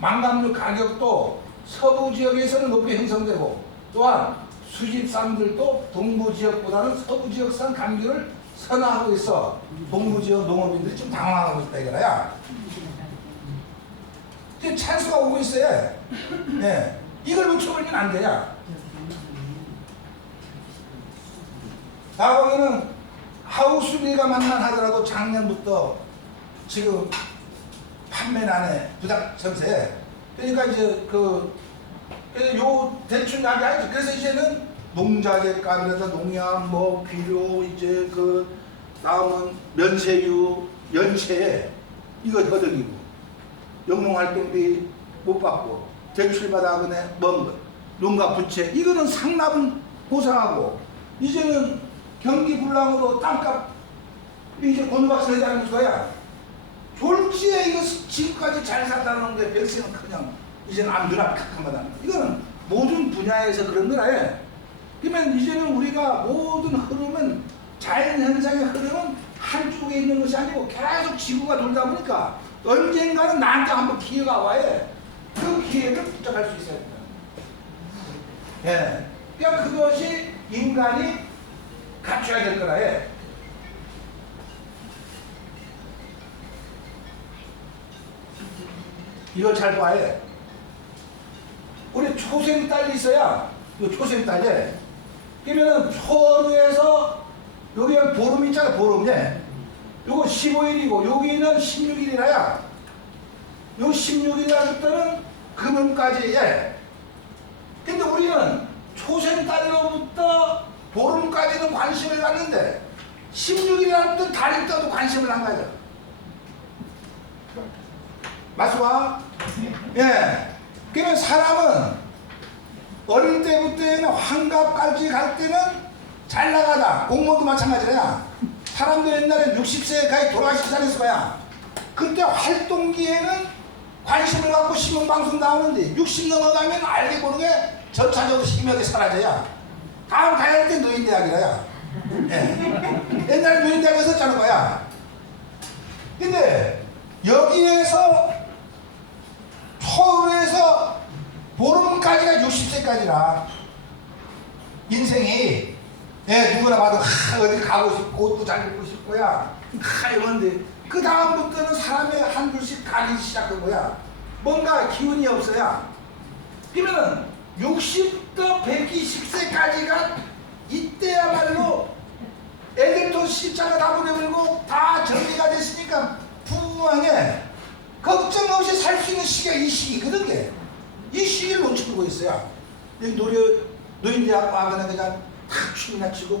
망감류 가격도 서부 지역에서는 높게 형성되고 또한 수집상들도 동부 지역보다는 서부 지역산 감귤을 선호하고 있어 동부 지역 농업인들이 좀 당황하고 있다 이거야. 지금 찬스가 오고 있어요. 네. 이걸 놓쳐버리면 안 되냐. 과거에는 하우스비가 만만하더라도 작년부터 지금 판매는 안 해. 부당 전세. 그러니까 이제 요 대출 약이 아니죠. 그래서 이제는 농자재 값이라서 농약, 뭐 비료, 이제 다음은 면세유, 연체 이거 허덕이고 영농활동비 못 받고 대출받아 그네 먼 거, 농가 부채 이거는 상납은 보상하고 이제는 경기 불황으로 땅값 이제 곤박스 해자는 거야. 졸지에 이거 지금까지 잘 살다는 게 백세는 그냥 이제는 눈앞 캄캄하다. 이거는 모든 분야에서 그런 거라. 그러면 이제는 우리가 모든 흐름은 자연 현상의 흐름은 한쪽에 있는 것이 아니고 계속 지구가 돌다 보니까 언젠가는 나한테 한번 기회가 와야 그 기회를 붙잡을 수 있어야 된다. 예. 그러니까 그것이 인간이 갖춰야 될 거라 해. 이걸 잘 봐야. 우리 초생딸이 있어야, 이 초생딸이. 그러면은 초루에서, 여기는 보름 있잖아, 보름에. 요거 15일이고, 여기는 16일이라야. 요 16일이라는 때는 금음까지, 예. 근데 우리는 초생딸로부터 보름까지는 관심을 갖는데, 16일이라는 때는 달이 떠도 관심을 안 가져. 맞수와? 예. 그러면 사람은 어릴 때부터는 환갑까지 갈 때는 잘 나가다. 공무원도 마찬가지야. 사람도 옛날에 60세까지 돌아가시기 잘했을 거야. 그때 활동기에는 관심을 갖고 신문방송 나오는데 60 넘어가면 알게 모르게 전차적으로 희미하게 사라져야. 다음 가야 할 때 노인대학이라야. 예. 옛날에 노인대학에 썼잖아 거야. 근데 여기에서 초월에서 보름까지가 60세까지라 인생이 예, 누구나 봐도 어디 가고 싶고 옷도 잘 입고 싶고야 이건데 그 다음부터는 사람의 한둘씩 가기 시작한 거야. 뭔가 기운이 없어야. 그러면은 60도 120세까지가 이때야말로 애들도 시차가 다 보내버리고 다 정리가 됐으니까 부부하게 걱정 없이 살 수 있는 시기가 이 시기거든. 이 시기를 놓치고 있어요. 여기 노인대학 와서는 그냥 탁 춤이나 추고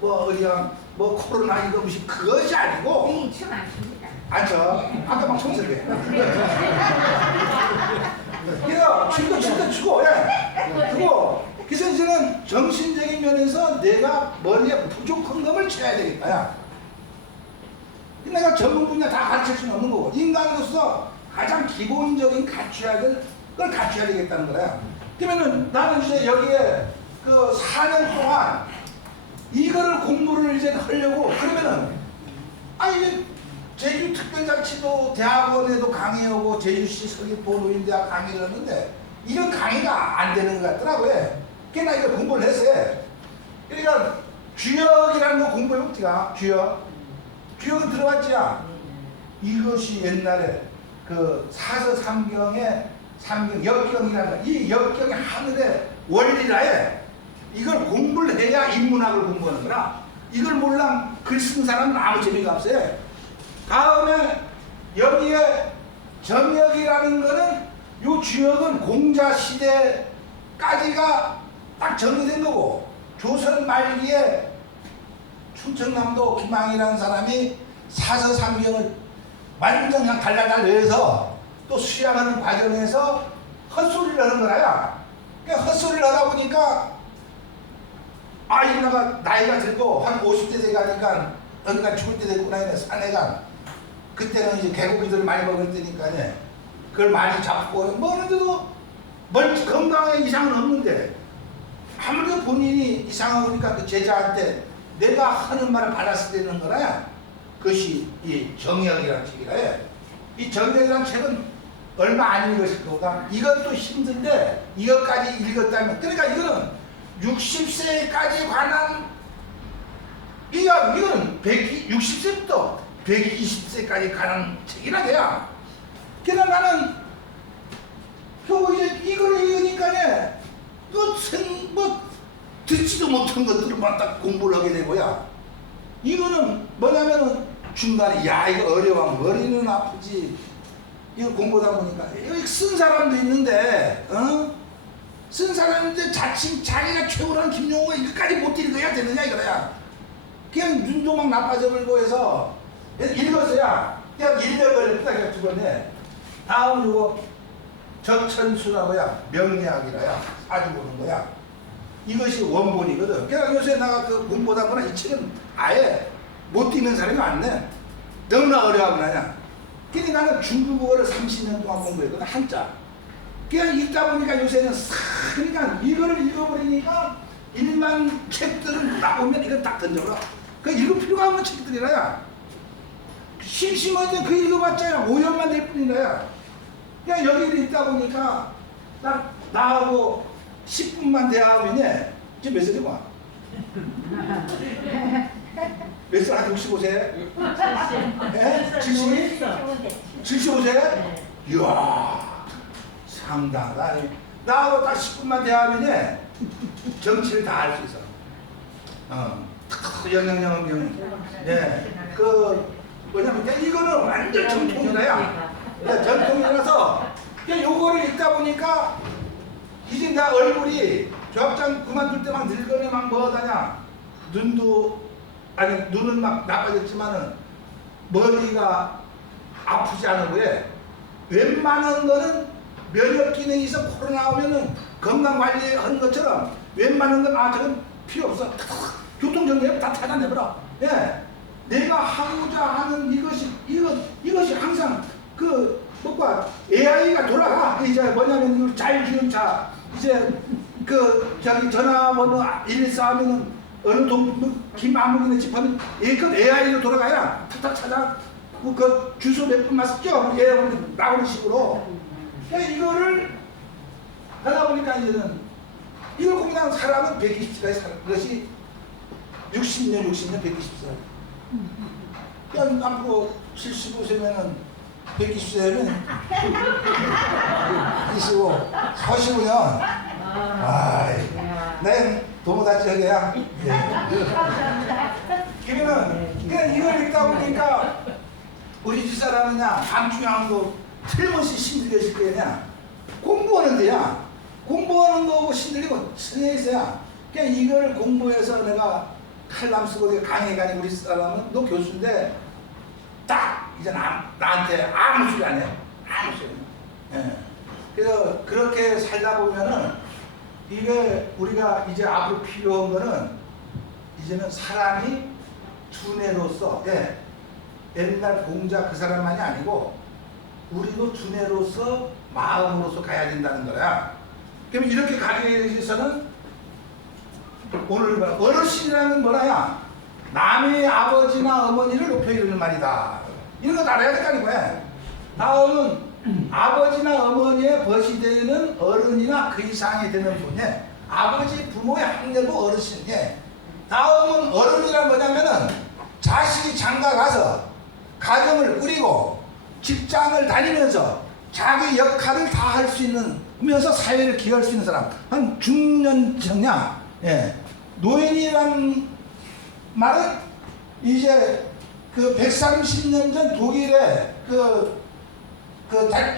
뭐 어디야 뭐 코로나 이거 무슨 그것이 아니고. 춤 안 춥니다. 안 춰. 아까 막 췄을게. 그래서 춤도 추고 예. 그리고 그래서 이제는 정신적인 면에서 내가 머리에 부족한 것을 쳐야 되겠다. 야. 내가 전문 분야 다 가르칠 수는 없는 거고 인간으로서 가장 기본적인 갖춰야 될 걸 갖춰야 되겠다는 거야. 그러면은 나는 이제 여기에 4년 동안 이거를 공부를 이제 하려고 그러면은 아니 제주특별자치도 대학원에도 강의하고 제주시 서귀포 노인대학 강의를 했는데 이런 강의가 안 되는 것 같더라고요. 그래서 나 이거 공부를 했어요. 그러니까 주역이라는 거 공부해볼 때가 주역은 들어봤지야. 이것이 옛날에 사서삼경의 역경이라는 거, 이 역경이 하늘의 원리라에 이걸 공부를 해야 인문학을 공부하는 거라. 이걸 몰라 글 쓰는 사람은 아무 재미가 없어요. 다음에 여기에 정역이라는 거는 요 주역은 공자시대까지가 딱 정리된 거고 조선 말기에 충청남도 김항이라는 사람이 사서삼경을 완전 그냥 달달달해서 또 수양하는 과정에서 헛소리를 하는 거야. 그러니까 헛소리를 하다 보니까 하나가 나이가 들고 한 50대 돼 가니까 어디가 죽을 때 됐구나 이네 사내가 그때는 이제 개고기들을 많이 먹을 때니까 그걸 많이 잡고 먹는데도 멀티 건강에 이상은 없는데 아무래도 본인이 이상하고 그러니까 그 제자한테 내가 하는 말을 받았을 때는 거라야 그것이 이 정역이라는 책이라 해. 이 정역이라는 책은 얼마 안 읽으실 거다. 이것도 힘든데 이것까지 읽었다면 그러니까 이거는 60세까지 관한 이거는 60세부터 120세까지 관한 책이라 돼야. 그래서 나는 이제 이걸 읽으니까 뭐 듣지도 못한 것들만 딱 공부를 하게 되고야. 이거는 뭐냐면은 중간에 야 이거 어려워 머리는 아프지. 이거 공부하다 보니까 여기 쓴 사람도 있는데 쓴 사람인데 자칭 자기가 최고라는 김용호가 이거까지 못 읽어야 되느냐 이거야. 그냥 눈도 막 나빠져버리고 해서 읽었어야 그냥 읽어버렸다 그냥 두 번에 다음 요거 적천수라고야 명리학이라야 아주 보는 거야. 이것이 원본이거든. 그러니까 요새 나가 그 공부하다 보나 이 책은 아예 못 읽는 사람이 많네. 너무나 어려워하고 나냐. 근데 나는 중국어를 30년 동안 공부했거든 한자. 그냥 읽다 보니까 요새는 그러니까 이거를 읽어버리니까 일반 책들을 나오면 이건 딱 던져라. 그 읽을 필요가 없는 책들이라야. 심심한데 그 읽어봤자 5년만 될 뿐이라야. 그냥 여기를 읽다 보니까 나하고 10분만 대화하면 지금 몇 살이고? 몇 살? 한 65세? 70? 75세? 이야 상당하다. 나하고 딱 10분만 대화하면 정치를 다 알 수 있어. 영영영영. 뭐냐면 이거는 완전 정통이라야. 전통이라서 요거를 읽다 보니까 이제 나 얼굴이 조합장 그만둘 때 막 늙어내 막 뭐하다냐. 눈은 막 나빠졌지만은 머리가 아프지 않은 거에 웬만한 거는 면역 기능이 있어. 코로나 오면은 건강 관리하는 것처럼 웬만한 건 저건 필요 없어. 교통정리를 다 찾아내버려. 내가 하고자 하는 이것이 항상 뭐가 AI가 돌아가. 이제 뭐냐면 자율주행차 이제 저기 전화번호 114 하면은 어느 김아무개네 집 하면 그건 AI로 돌아가야 탁탁 찾아 그 주소 몇 분만 쓰죠. 나오는 식으로. 이거를 하다 보니까 이제는 이걸 공부하는 사람은 120세까지 사는 것이 60년 120세. 그냥 앞으로 75세면은 120세면 25, 45년. 난 도모다치 하게야. 그러면 이걸 읽다 보니까 우리 집사람은 밤중에 하고 틀림없이 힘들게 실 거냐. 공부하는 데야. 공부하는 거고 힘들리고 스내에 있어야. 그냥 이거를 공부해서 내가 칼럼 쓰고 강의 가니 우리 사람은 너 교수인데 딱 이제 나한테 아무 소리 안 해. 아무 소리 안 해. 그래서 그렇게 살다 보면은 이게 우리가 이제 앞으로 필요한 거는 이제는 사람이 두뇌로서 옛날 공자 그 사람만이 아니고 우리도 두뇌로서 마음으로서 가야 된다는 거야. 그럼 이렇게 가기 위해서는 오늘 어르신이라는 뭐라야? 남의 아버지나 어머니를 높여 이르는 말이다. 이런 거 알아야 될 거 아니고요. 다음은 아버지나 어머니의 벗이 되는 어른이나 그 이상이 되는 분이 아버지 부모의 학렬부 어르신. 다음은 어른이란 뭐냐면은 자식이 장가 가서 가정을 꾸리고 직장을 다니면서 자기 역할을 다 할 수 있는 면서 사회를 기여할 수 있는 사람. 한 중년정냐. 노인이란 말은 이제 130년 전 독일의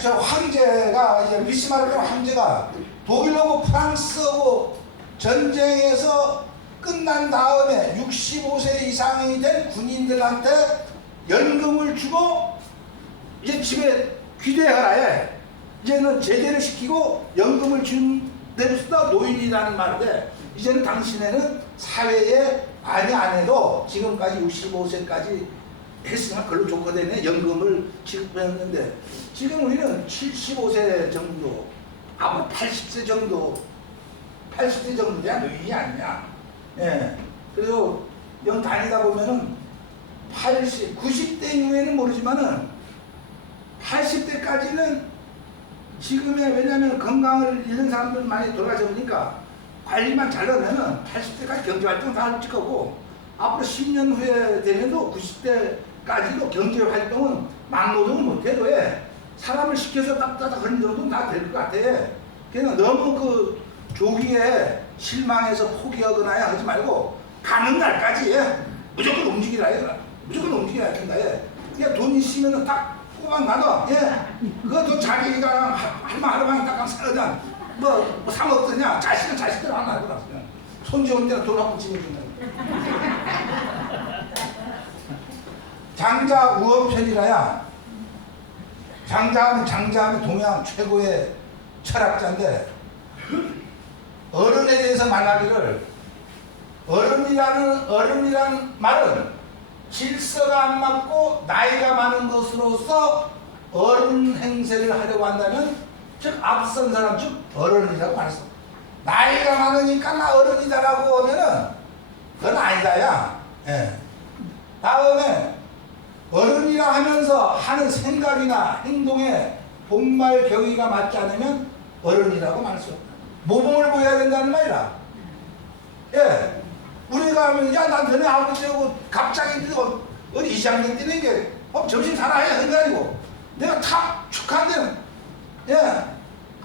저 황제가 이제 비스마르크 황제가 독일하고 프랑스하고 전쟁에서 끝난 다음에 65세 이상이 된 군인들한테 연금을 주고 이제 집에 귀대하라 이제는 제대를 시키고 연금을 준 데로서 노인이라는 말인데 이제는 당신에는 사회에 많이 안 해도 지금까지 65세까지 했으면 그걸로 좋거든요. 연금을 지급했는데 지금 우리는 75세 정도, 아마 80세 정도, 80세 정도 돼야 노인이 아니냐. 예. 그래서 영 다니다 보면은 90대 이후에는 모르지만은 80대까지는 지금의 왜냐면 건강을 잃는 사람들 많이 돌아가셔보니까 관리만 잘하면은 80대까지 경제활동 다 할 거고 앞으로 10년 후에 되면도 90대까지도 경제활동은 막노동을 못해도 사람을 시켜서 딱딱딱 하는 정도는 다 될 것 같아. 그냥 너무 그 조기에 실망해서 포기하거나 하지 말고 가는 날까지 무조건 움직이라 해. 무조건 움직여야 된다. 그냥 돈 있으면 딱 꼬박 가도 그것도 자기가 하루방에 딱 사거든. 뭐 사 먹더냐? 자식은 자식대로 안 하더라. 손지 온 데는 돈 한번 집어준다. 장자 우원편이라야. 장자하면 동양 최고의 철학자인데 어른에 대해서 말하기를 어른이라는 말은 질서가 안 맞고 나이가 많은 것으로서 어른 행세를 하려고 한다면 즉 앞선 사람 즉 어른이라고 말했어. 나이가 많으니까 나 어른이다라고 하면은 그건 아니다야. 예. 다음에 어른이라 하면서 하는 생각이나 행동에 본말 경위가 맞지 않으면 어른이라고 말했어. 모범을 보여야 된다는 말이라. 예. 우리가 하면 난 전에 아버지하고 갑자기 어디 이장님 뛰는 게 정신 살아야 하는 게 아니고 내가 탁 축하한데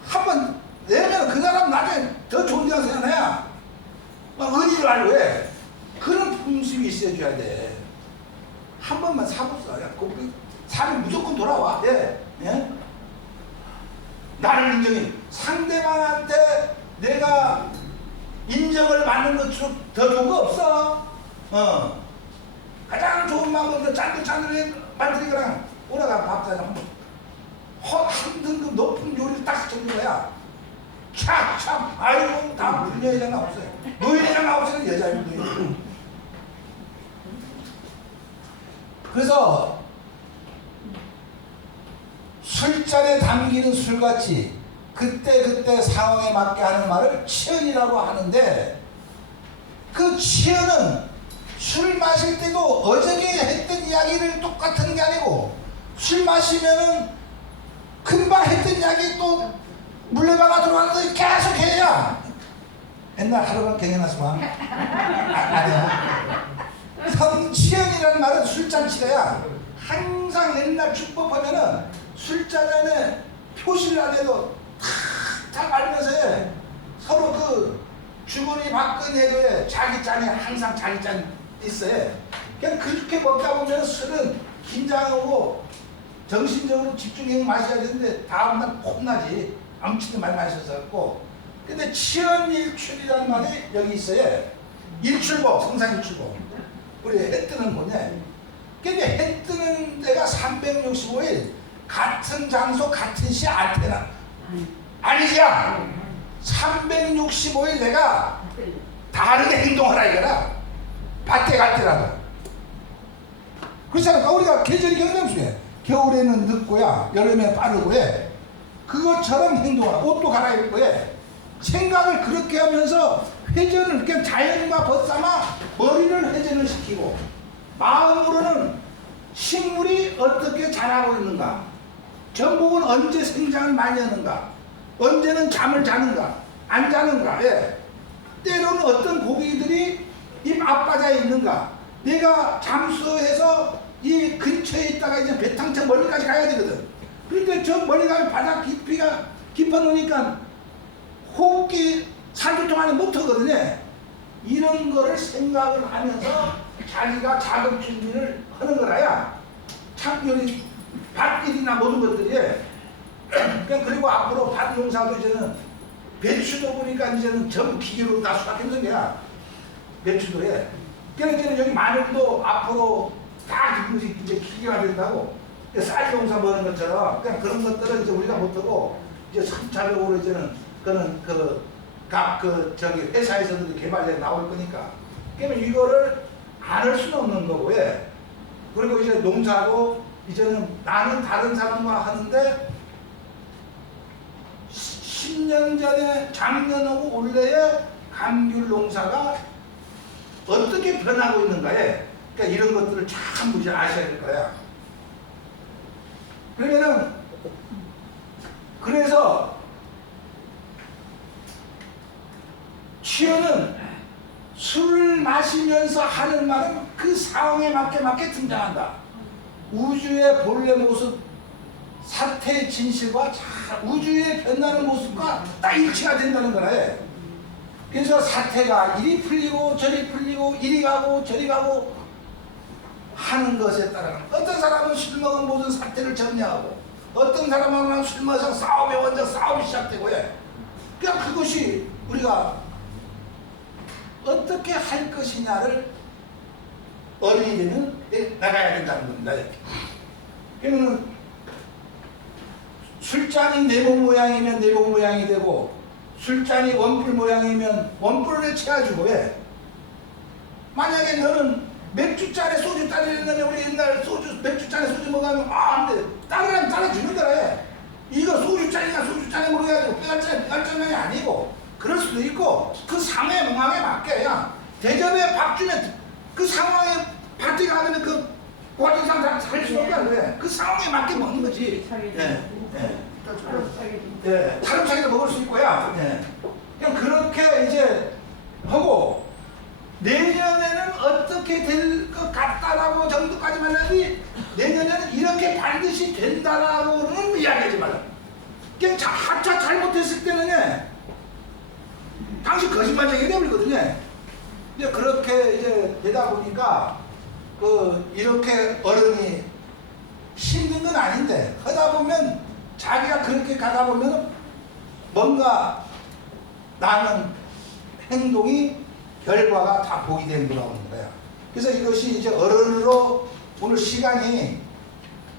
한번 내면 그 사람 나중에 더 좋은 데 가서 해놔야 의리를 알고 해. 그런 품습이 있어줘야 돼. 한 번만 사보자. 삶이 무조건 돌아와. 나를 인정해. 상대방한테 내가 인정을 받는 것으로 더 좋은 거 없어. 가장 좋은 방법은 짠들짠들해 만들기랑 오라가 밥사장 한번 한 등급 높은 요리를 딱 정는 거야. 참 아이고 다 불녀회장 없어요. 노인회장 없어요. 여자입니다. 그래서 술잔에 담기는 술같이 그때 상황에 맞게 하는 말을 치연이라고 하는데 그 치연은 술 마실 때도 어저께 했던 이야기를 똑같은 게 아니고 술 마시면은 금방 했던 이야기 또 물레방아 들어왔는데 계속 해야 옛날 하루만 경연하서 봐. 아니야. 성치연이라는 말은 술잔치래야. 항상 옛날 축법하면은 술잔에 표시를 안 해도 탁 알면서 서로 그 주거니 박근혜도 자기 짠에 항상 자기 짠 있어요. 그냥 그렇게 먹다 보면 술은 긴장하고 정신적으로 집중해서 마셔야 되는데 다음날 혼나지. 아무치도 많이 마셨었고. 근데 치연일출이라는 말이 여기 있어요. 일출복, 성상일출복. 우리 해 뜨는 뭐냐. 근데 해 뜨는 데가 365일 같은 장소 같은 시 안테나 아니죠? 365일 내가 다르게 행동하라 이거라. 밭에 갈 때라도. 그렇지 않을까? 우리가 계절이 경명수에 겨울에는 늦고야 여름에 빠르고 해. 그것처럼 행동하라. 옷도 갈아입고 해. 생각을 그렇게 하면서 회전을 그냥 자연과 벗삼아 머리를 회전을 시키고 마음으로는 식물이 어떻게 자라고 있는가, 전복은 언제 생장을 많이 하는가, 언제는 잠을 자는가 안 자는가, 때로는 어떤 고기들이 입 앞바다에 있는가, 내가 잠수해서 이 근처에 있다가 이제 배탕차 멀리까지 가야 되거든. 그런데 저 멀리 가면 바다 깊이가 깊어놓으니까 호흡기 3주 동안에 못하거든요. 이런 거를 생각을 하면서 자기가 작업 준비를 하는 거라야 참 여기 밭일이나 모든 것들이 그리고 앞으로 밭 농사도 이제는 배추도 보니까 이제는 전부 기계로 다 수확해놓은 거야. 배추도 해. 그러니까 여기 마늘도 앞으로 다 이제 기계가 된다고. 쌀 농사 먹는 것처럼 그냥 그런 것들은 이제 우리가 못하고 이제 선차적으로 이제는 그는 그 각 그 저기 회사에서도 개발해 나올 거니까. 그러면 이거를 안 할 수는 없는 거고, 예. 그리고 이제 농사도 이제는 나는 다른 사람과 하는데 10년 전에 작년하고 올해의 감귤 농사가 어떻게 변하고 있는가에, 그러니까 이런 것들을 전부 이제 아셔야 될 거야. 그러면은 그래서 취현은 술을 마시면서 하는 말은 그 상황에 맞게 등장한다. 우주의 본래 모습, 사태의 진실과 우주의 변하는 모습과 딱 일치가 된다는 거라 해. 그래서 사태가 이리 풀리고 저리 풀리고 이리 가고 저리 가고 하는 것에 따라 어떤 사람은 술 먹은 모든 사태를 정리하고 어떤 사람은 술 마셔서 싸움에 먼저 싸움이 시작되고 해. 그냥 그것이 우리가 어떻게 할 것이냐를 어른이 되면 나가야 된다는 겁니다. 그러면 술잔이 네모 모양이면 네모 모양이 되고 술잔이 원뿔 모양이면 원뿔을 채워주고 해. 만약에 너는 맥주잔에 소주 따르려면 우리 옛날 맥주잔에 소주 먹으면 안돼 따르라면 따라주는 거라 해. 이거 소주잔이나 소주잔에 모르겠고 뼈알잔이 아니고 그럴 수도 있고 그 상황에 맞게 그냥 대접에 밥 주면 그 상황에 파티 가면 그 같은 사람 다 살 수 없다 그래. 그 상황에 맞게 먹는 거지. 다른 차기도 먹을 수 있고요. 그냥 그렇게 이제 하고 내년에는 어떻게 될 것 같다라고 정도까지만 하지 내년에는 이렇게 반드시 된다라고는 이야기하지 말라. 그냥 합차 잘못했을 때는 당신 거짓말쟁이 되버리거든요. 이제 그렇게 이제 되다 보니까 이렇게 어른이 힘든 건 아닌데 하다 보면 자기가 그렇게 가다 보면 뭔가 나는 행동이 결과가 다 보게 되는 거라고 하는 거야. 그래서 이것이 이제 어른으로 오늘 시간이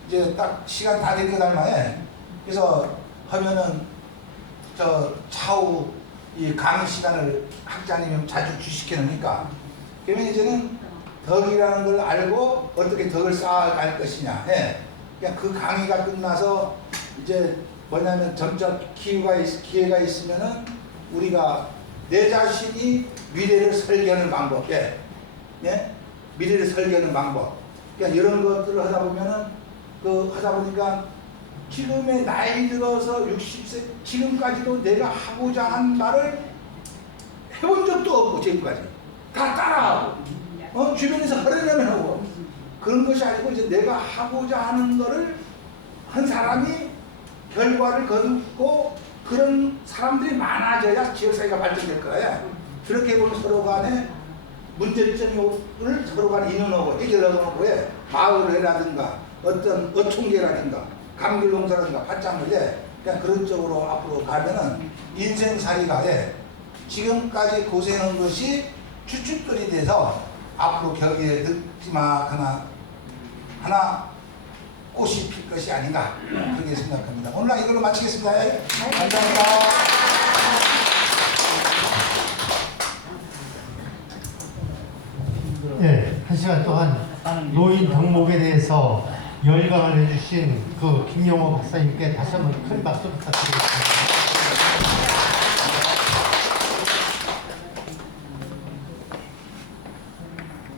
이제 딱 시간 다 된 것 알마에 그래서 하면은 저 차후 이 강의 시간을 학자님이 자주 주시켜 놓으니까 그러면 이제는 덕이라는 걸 알고 어떻게 덕을 쌓아갈 것이냐. 그냥 그 강의가 끝나서 이제 뭐냐면 점점 기회가 있으면은 우리가 내 자신이 미래를 설계하는 방법, 미래를 설계하는 방법. 그러니까 이런 것들을 하다 보면은 하다 보니까 지금의 나이 들어서 60세 지금까지도 내가 하고자 한 말을 해본 적도 없고 지금까지 다 따라하고 주변에서 하려면 하고 그런 것이 아니고 이제 내가 하고자 하는 거를 한 사람이 결과를 거두고 그런 사람들이 많아져야 지역사회가 발전될 거야. 그렇게 보면 서로 간에 문제점을 서로 간에 인연하고 해결하고 마을이라든가 어떤 어촌계라든가 감귤농사라든가 팥장을 그냥 그런 쪽으로 앞으로 가면은 인생살이가 지금까지 고생한 것이 추측들이 돼서 앞으로 격에 늦지막 하나 꽃이 필 것이 아닌가 그렇게 생각합니다. 오늘 이걸로 마치겠습니다. 감사합니다. 네, 한 시간 동안 노인 덕목에 대해서 열강을 해주신 그 김영호 박사님께 다시 한번 큰 박수 부탁드리겠습니다.